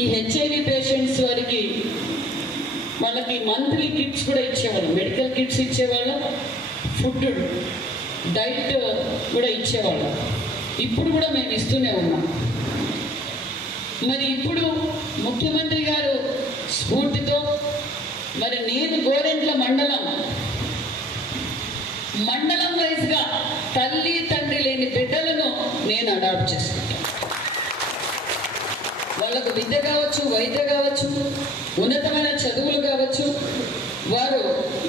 ఈ HIV patients వారికి వాళ్ళకి మంత్లీ కిట్స్ కూడా ఇచ్చేవాళ్ళం. మెడికల్ కిట్స్ ఇచ్చేవాళ్ళం ఫుడ్ డైట్ కూడా ఇచ్చేవాళ్ళం. ఇప్పుడు కూడా మేము ఇస్తూనే ఉన్నాం. మరి ఇప్పుడు ముఖ్యమంత్రి గారు స్ఫూర్తితో మరి నేను గోరెంట్ల మండలం మండలం వైజ్గా తల్లి తండ్రి లేని బిడ్డలను నేను అడాప్ట్ చేస్తాను. వాళ్ళకు విద్య కావచ్చు వైద్య కావచ్చు ఉన్నతమైన చదువులు కావచ్చు. వారు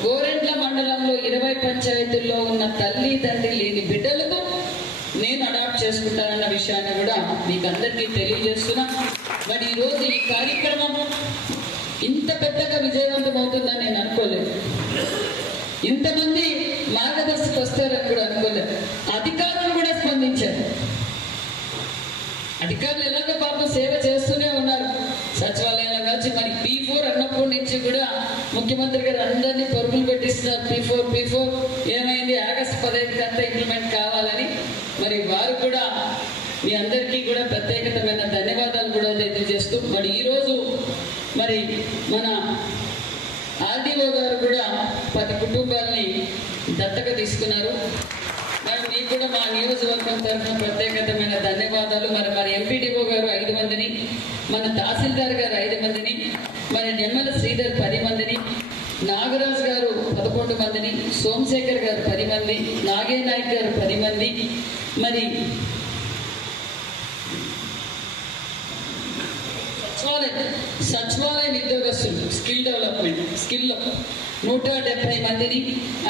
గోరెంట్ల మండలంలో ఇరవై పంచాయతీల్లో ఉన్న తల్లి తండ్రి లేని బిడ్డలకు నేను అడాప్ట్ చేసుకుంటానన్న విషయాన్ని కూడా మీకు అందరికీ తెలియజేస్తున్నా. మరి ఈరోజు ఈ కార్యక్రమం ఇంత పెద్దగా విజయవంతం అవుతుందని నేను అనుకోలేదు. ఇంతమంది మార్గదర్శకు వస్తారని కూడా అనుకోలేదు అధికారులు కూడా స్పందించారు అధికారులు ఎలాగో పాపం సేవ చేస్తూనే ఉన్నారు. సచివాలయంలో కావచ్చు మరి పీ ఫోర్ అన్నప్పటి నుంచి కూడా ముఖ్యమంత్రి గారు అందరినీ పరుగులు పెట్టిస్తున్నారు. పీ ఫోర్ పీ ఫోర్ ఏమైంది? ఆగస్టు పదహైదు కంతా ఇంప్లిమెంట్ కావాలని మరి వారు కూడా మీ అందరికీ కూడా ప్రత్యేకతమైన ధన్యవాదాలు కూడా తెలియజేస్తూ మరి ఈరోజు మరి మన ఆర్డీఓ గారు కూడా పది కుటుంబాలని దత్తక తీసుకున్నారు. కూడా మా నియోజకవర్గం తరఫున ప్రత్యేకతమైన ధన్యవాదాలు. మరి మరి ఎంపీడీఓ గారు ఐదు మందిని మన తహసీల్దార్ గారు ఐదు మందిని మరి నిమ్మల శ్రీధర్ పది మందిని నాగరాజ్ గారు పదకొండు మందిని సోమశేఖర్ గారు పది మంది నాగే నాయక్ గారు పది మంది. మరి సచివాలయం సచివాలయం ఉద్యోగస్తులు స్కిల్ డెవలప్మెంట్ స్కిల్ నూట డెబ్బై మందిని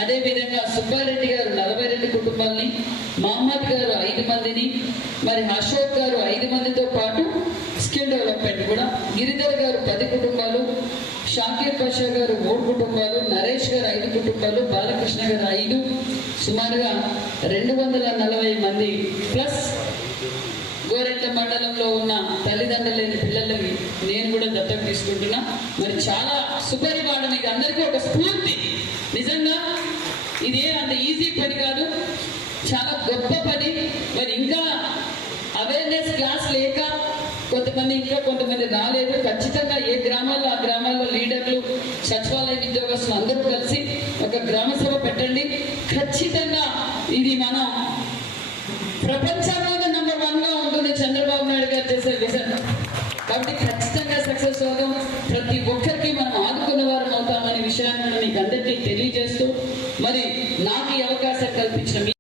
అదేవిధంగా సుబ్బారెడ్డి గారు నలభై రెండు కుటుంబాలని మహమ్మద్ గారు ఐదు మందిని మరి అశోక్ గారు ఐదు మందితో పాటు స్కిల్ డెవలప్మెంట్ కూడా. గిరిధర్ గారు పది కుటుంబాలు షాకీర్ పాషా గారు మూడు కుటుంబాలు నరేష్ గారు ఐదు కుటుంబాలు బాలకృష్ణ గారు ఐదు సుమారుగా రెండు వందల నలభై మంది ప్లస్ గోరెంట మండలంలో ఉన్న తల్లిదండ్రులు లేని పిల్లలకి నేను కూడా దత్తత తీసుకుంటున్నా. మరి చాలా సుపరిపాలన ఇది అందరికీ ఒక స్ఫూర్తి. నిజంగా ఇదే అంత ఈజీ పని కాదు చాలా గొప్ప పని మరి ఇంకా అవేర్నెస్ క్లాస్ లేక కొంతమంది ఇంకా కొంతమంది రాలేదు. ఖచ్చితంగా ఏ గ్రామాల్లో ఆ గ్రామాల్లో లీడర్లు సచివాలయ ఉద్యోగస్తులు అందరూ కలిసి ఒక గ్రామ సభ పెట్టండి. ఖచ్చితంగా ఇది మనం ప్రపంచంలోనే నంబర్ వన్గా ఉంటుంది చంద్రబాబు నాయుడు గారు చేసే విజన్ కాబట్టి ఖచ్చితంగా సక్సెస్ అవుతాం ప్రతి ఒక్కరికి మనం ఆదుకున్న వారం అవుతామనే విషయాన్ని మీకు అందరికీ తెలియజేస్తూ మరి నాకు ఈ అవకాశం కల్పించిన